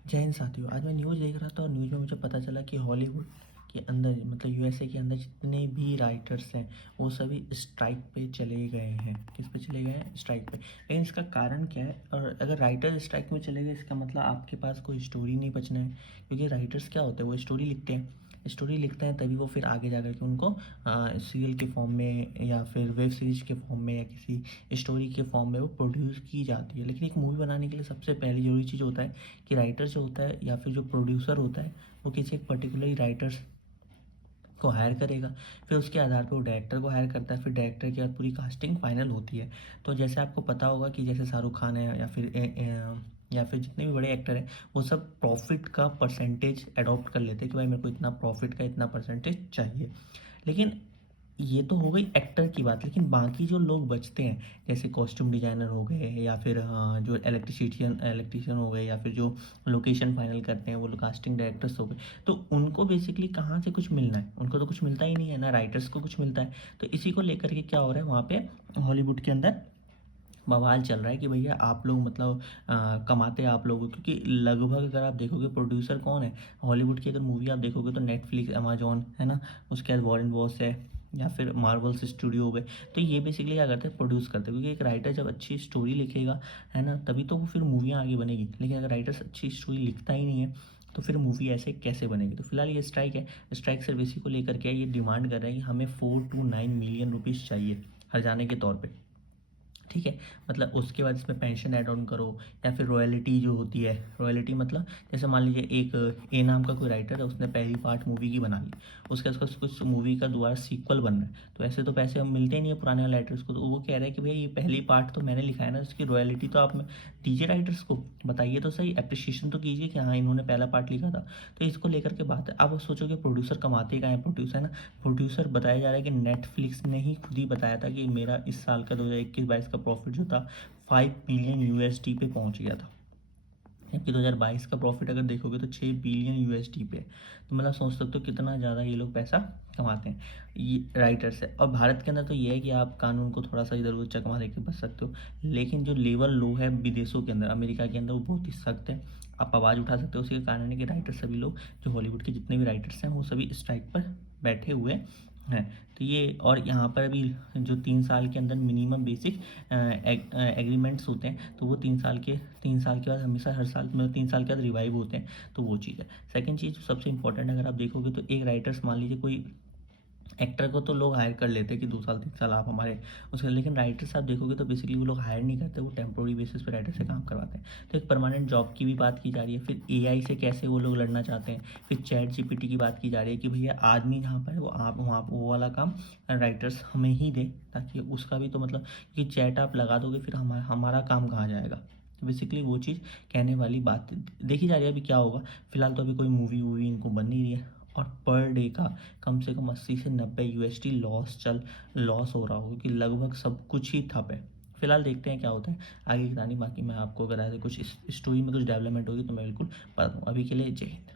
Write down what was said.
जय हिंद साथियों। आज मैं न्यूज़ देख रहा था और न्यूज़ में मुझे पता चला कि हॉलीवुड के अंदर मतलब यूएसए के अंदर जितने भी राइटर्स हैं वो सभी स्ट्राइक पे चले गए हैं। किस पे चले गए हैं? स्ट्राइक पे। लेकिन इसका कारण क्या है? और अगर राइटर स्ट्राइक में चले गए इसका मतलब आपके पास कोई स्टोरी नहीं बचना है, क्योंकि राइटर्स क्या होते हैं, वो स्टोरी लिखते हैं। स्टोरी लिखते हैं तभी वो फिर आगे जा कर के उनको सीरियल के फॉर्म में या फिर वेब सीरीज के फॉर्म में या किसी स्टोरी के फॉर्म में वो प्रोड्यूस की जाती है। लेकिन एक मूवी बनाने के लिए सबसे पहली ज़रूरी चीज़ होता है कि राइटर जो होता है या फिर जो प्रोड्यूसर होता है वो किसी एक पर्टिकुलर राइटर्स को हायर करेगा। फिर उसके आधार पर वो डायरेक्टर को हायर करता है। फिर डायरेक्टर के बाद पूरी कास्टिंग फाइनल होती है। तो जैसे आपको पता होगा कि जैसे शाहरुख खान है या फिर जितने भी बड़े एक्टर हैं वो सब प्रॉफिट का परसेंटेज अडॉप्ट कर लेते हैं कि भाई मेरे को इतना प्रॉफिट का इतना परसेंटेज चाहिए। लेकिन ये तो हो गई एक्टर की बात, लेकिन बाकी जो लोग बचते हैं जैसे कॉस्ट्यूम डिजाइनर हो गए या फिर जो इलेक्ट्रिशियन हो गए या फिर जो लोकेशन फाइनल करते हैं वो लोग कास्टिंग डायरेक्टर्स हो गए। तो उनको बेसिकली कहाँ से कुछ मिलना है? उनको तो कुछ मिलता ही नहीं है ना, राइटर्स को कुछ मिलता है। तो इसी को लेकर के क्या हो रहा है वहाँ पे हॉलीवुड के अंदर बवाल चल रहा है कि भैया आप लोग मतलब कमाते आप लोग हो। क्योंकि लगभग अगर आप देखोगे प्रोड्यूसर कौन है हॉलीवुड की, अगर मूवी आप देखोगे तो नेटफ्लिक्स, अमेजोन है ना, उसके बाद वॉरेन बॉस है या फिर मार्वल्स स्टूडियो हो गए। तो ये बेसिकली क्या करते हैं, प्रोड्यूस करते हैं। क्योंकि एक राइटर जब अच्छी स्टोरी लिखेगा है ना, तभी तो वो फिर मूवियाँ आगे बनेगी। लेकिन अगर राइटर्स अच्छी स्टोरी लिखता ही नहीं है तो फिर मूवी ऐसे कैसे बनेगी? तो फिलहाल ये स्ट्राइक है। स्ट्राइक सिर्फ इसी को लेकर के है, ये डिमांड कर रहे हैं कि हमें 4 to 9 मिलियन रुपीज़ चाहिए हर्जाने के तौर पे। ठीक है, मतलब उसके बाद इसमें पेंशन ऐड ऑन करो या फिर रॉयल्टी जो होती है। रॉयल्टी मतलब जैसे मान लीजिए एक ए नाम का कोई राइटर है, उसने पहली पार्ट मूवी की बना ली, उसके उसका कुछ मूवी का दोबारा सीक्वल बन रहा है, तो ऐसे तो पैसे हम मिलते ही नहीं है पुराने वाले राइटर्स को। तो वो कह रहे हैं कि भैया ये पहली पार्ट तो मैंने लिखा है ना, इसकी रॉयल्टी तो आप दीजिए राइटर्स को, बताइए तो सही, अप्रिशिएशन तो कीजिए कि हाँ इन्होंने पहला पार्ट लिखा था। तो इसको लेकर के बात है। अब सोचो कि प्रोड्यूसर कमाते का है, प्रोड्यूसर है ना, प्रोड्यूसर बताया जा रहा है कि नेटफ्लिक्स ने ही खुद ही बताया था कि मेरा इस साल का 2021-22 का प्रॉफिट जो था 5 बिलियन यूएसडी पे पहुंच गया था। जबकि 2022 का प्रॉफिट अगर देखोगे तो 6 बिलियन यूएसडी पे है। तो मतलब सोच सकते हो कितना ज़्यादा ये लोग पैसा कमाते हैं, ये राइटर्स है। और भारत के अंदर तो ये है कि आप कानून को थोड़ा सा इधर उधर चकमा दे के बच सकते हो, लेकिन जो लेवल लो है विदेशों के अंदर, अमेरिका के अंदर, वो बहुत ही सख्त है। आप आवाज़ उठा सकते हो। उसी के कारण है कि राइटर सभी लोग जो हॉलीवुड के जितने भी राइटर्स हैं वो सभी स्ट्राइक पर बैठे हुए हैं। तो ये और यहाँ पर अभी जो 3 साल के अंदर मिनिमम बेसिक एग्रीमेंट्स होते हैं, तो वो 3 साल के बाद हमेशा हर साल मतलब 3 साल के बाद रिवाइव होते हैं। तो वो चीज़ है। सेकंड चीज़ सबसे इंपॉर्टेंट, अगर आप देखोगे तो एक राइटर्स मान लीजिए कोई एक्टर को तो लोग हायर कर लेते हैं कि 2 साल 3 साल आप हमारे उसके, लेकिन राइटर्स आप देखोगे तो बेसिकली वो लोग हायर नहीं करते, वो टेम्प्रोरी बेसिस पे राइटर से काम करवाते हैं। तो एक परमानेंट जॉब की भी बात की जा रही है। फिर एआई से कैसे वो लोग लड़ना चाहते हैं। फिर चैट जीपीटी की बात की जा रही है कि भैया आदमी जहाँ पर है वो आप वहाँ वो वाला काम राइटर्स हमें ही दे, ताकि उसका भी तो मतलब कि चैट आप लगा दोगे फिर हमारा काम कहाँ जाएगा। तो बेसिकली वो चीज़ कहने वाली बात देखी जा रही है। अभी क्या होगा, फिलहाल तो अभी कोई मूवी वूवी इनको बन नहीं रही है। और पर डे का कम से कम 80 से 90 यूएसडी लॉस हो रहा होगा, कि लगभग सब कुछ ही ठप है। फिलहाल देखते हैं क्या होता है आगे की कहानी। बाकी मैं आपको अगर ऐसे कुछ इस स्टोरी में कुछ डेवलपमेंट होगी तो मैं बिल्कुल बताऊँ। अभी के लिए जय हिंद।